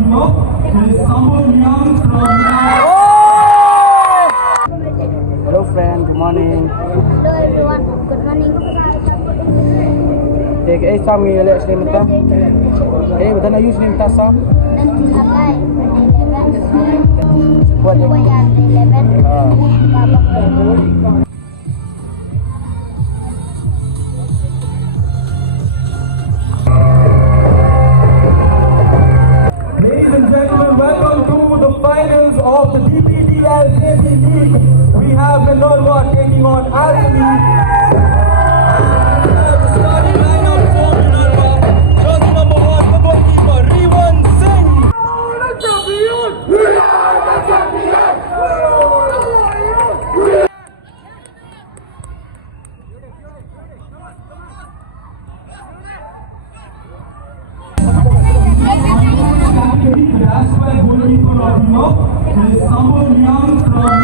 Hello friend, good morning. Hello everyone, good morning. Take a song you let slim ta. Eh, but then I use name ta sa. Nanti Sakai, 11. What? Why are they 11? Ladies and gentlemen, welcome to the finals of the DPDL League. We have the Norwalk taking on Alchemy. Starting lineup for Norwalk. Jersey number 1, the goalkeeper, Riwan Singh. We are the champions! That's why goalkeeper of is someone young from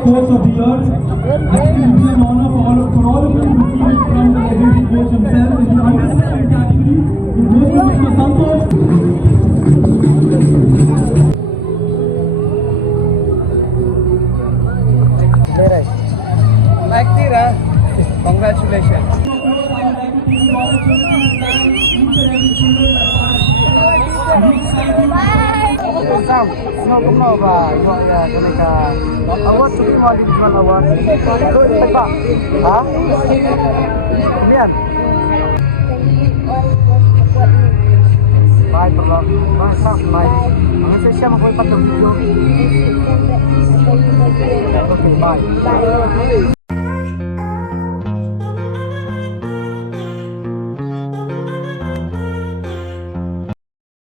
course of the year. Actually, it will be an honor for all of you to receive it from the legendary coach himself in the undersecond category. It goes to Mr. Santosh. Like Tira, congratulations. Sam, no kuma ba yo ya ka award to mo din man award. Ba? Ha? Mian. Bye bro. Bye Sam, bye. Ang sesya mo ko pa video. Okay, bye.